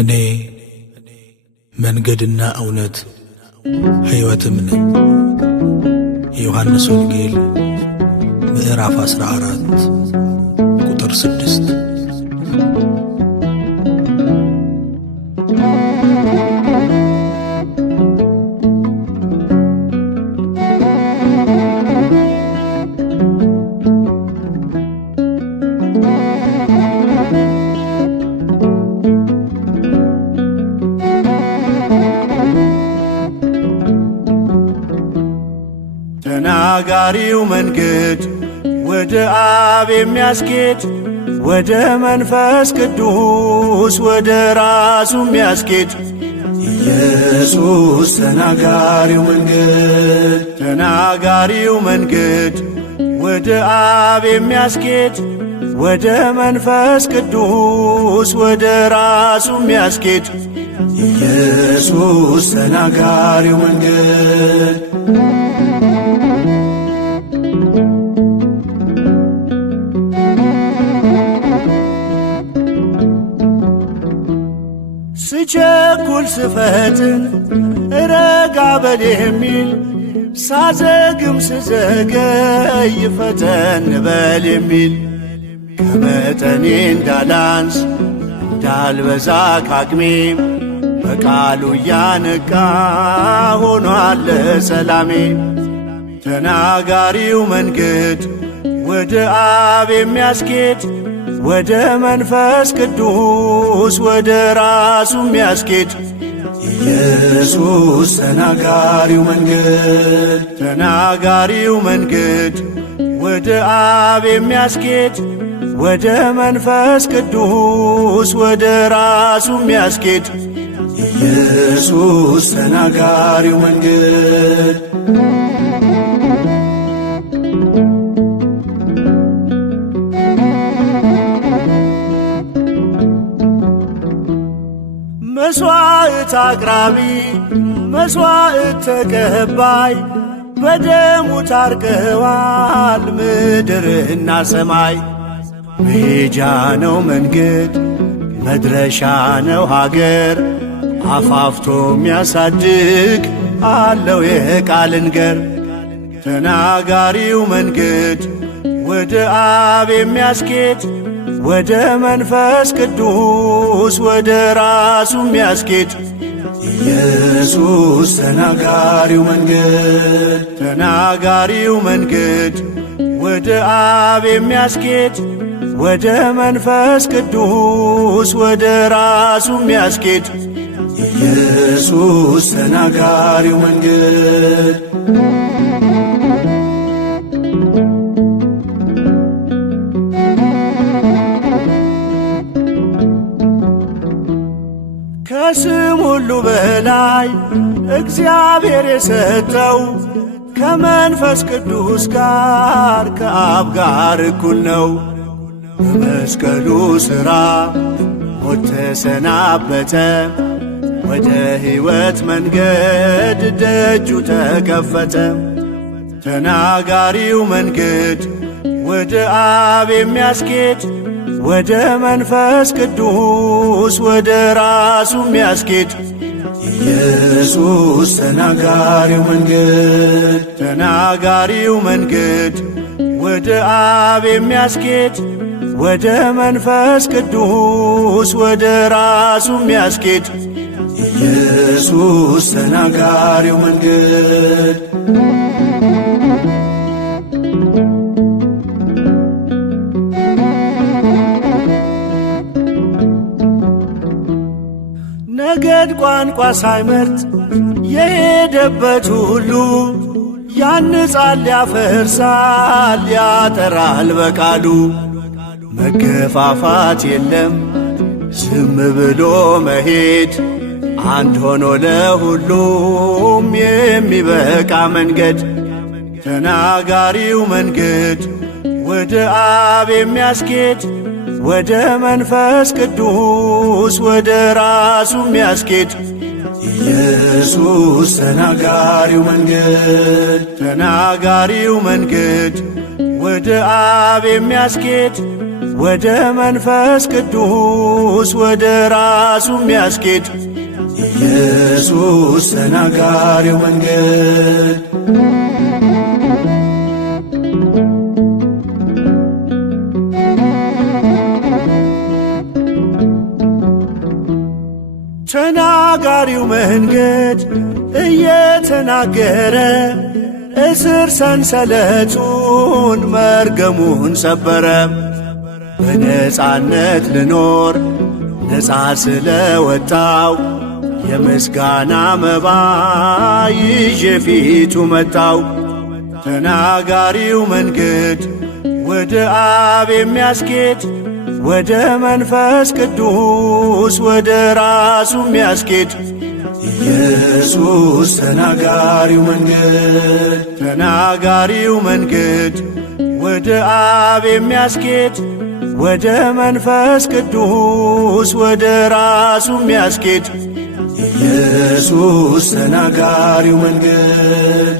እኔ መንገድና እውነት ሕይወትም ነኝ። የዮሐንስ ወንጌል ምዕራፍ 14 ቁጥር 6። ተናጋሪው መንገድ ወደ አብ የሚያስኬድ ወደ መንፈስ ቅዱስ ወደ ራሱ የሚያስኬድ ኢየሱስ ተናጋሪው መንገድ። ተናጋሪው መንገድ ወደ አብ የሚያስኬድ ወደ መንፈስ ቅዱስ ወደ ራሱ የሚያስኬድ ኢየሱስ ተናጋሪው መንገድ። ስቸኩል ስፈጥን ረጋ በል የሚል ሳዘግም ስዘገይ ፈጠን በል የሚል ከመጠኔ እንዳላንስ እንዳልበዛ ካቅሜ በቃሉ እያነቃ ሆኗል ሰላሜ። ተናጋሪው መንገድ ወደ አብ የሚያስኬድ ወደ መንፈስ ቅዱስ ወደ ራሱ የሚያስኬድ ኢየሱስ ተናጋሪው መንገድ። ተናጋሪው መንገድ ወደ አብ የሚያስኬድ ወደ መንፈስ ቅዱስ ወደ ራሱ የሚያስኬድ ኢየሱስ ተናጋሪው መንገድ። መሥዋዕት አቅራቢ መሥዋዕት ተቀባይ በደሙ ታርቀዋል ምድርና ሰማይ። መሄጃ ነው መንገድ መድረሻ ነው ሀገር አፋፍቶ የሚያሳድግ አለው የቃልን ገር። ተናጋሪው መንገድ ወደ አብ የሚያስኬድ ወደ መንፈስ ቅዱስ ወደ ራሱ የሚያስኬድ ኢየሱስ ተናጋሪው መንገድ። ተናጋሪው መንገድ ወደ አብ የሚያስኬድ ወደ መንፈስ ቅዱስ ወደ ራሱ የሚያስኬድ ኢየሱስ ተናጋሪው መንገድ። ከስም ሁሉ በላይ እግዚአብሔር የሰጠው ከመንፈስ ቅዱስ ጋር ከአብ ጋር እኩል ነው። በመስቀሉ ሥራ ሞት ተሰናበተ ወደ ሕይወት መንገድ ደጁ ተከፈተ። ተናጋሪው መንገድ ወደ አብ የሚያስኬድ ወደ መንፈስ ቅዱስ ወደ ራሱ የሚያስኬድ ኢየሱስ ተናጋሪው መንገድ። ተናጋሪው መንገድ ወደ አብ የሚያስኬድ ወደ መንፈስ ቅዱስ ወደ ራሱ የሚያስኬድ ኢየሱስ ተናጋሪው መንገድ። ነገድ ቋንቋ ሳይመርጥ የሄደበት ሁሉ ያንጻል ያፈርሳል ያጠራል በቃሉ። መገፋፋት የለም ዝም ብሎ መሄድ አንድ ሆኖ ለሁሉም የሚበቃ መንገድ። ተናጋሪው መንገድ ወደ አብ የሚያስኬድ ወደ መንፈስ ቅዱስ ወደ ራሱ የሚያስኬድ ኢየሱስ ተናጋሪው መንገድ። ተናጋሪው መንገድ ወደ አብ የሚያስኬድ ወደ መንፈስ ቅዱስ ወደ ራሱ የሚያስኬድ ኢየሱስ ተናጋሪው መንገድ። ተናጋሪው መንገድ እየተናገረ እስር ሰንሰለቱን መርገሙን ሰበረ። በነፃነት ልኖር ነፃ ስለወጣው የምስጋና መባ ይዤ ፊቱ መጣው። ተናጋሪው መንገድ ወደ አብ የሚያስኬድ ወደ መንፈስ ቅዱስ ወደ ራሱ የሚያስኬድ ኢየሱስ ተናጋሪው መንገድ። ተናጋሪው መንገድ ወደ አብ የሚያስኬድ ወደ መንፈስ ቅዱስ ወደ ራሱ የሚያስኬድ ኢየሱስ ተናጋሪው መንገድ።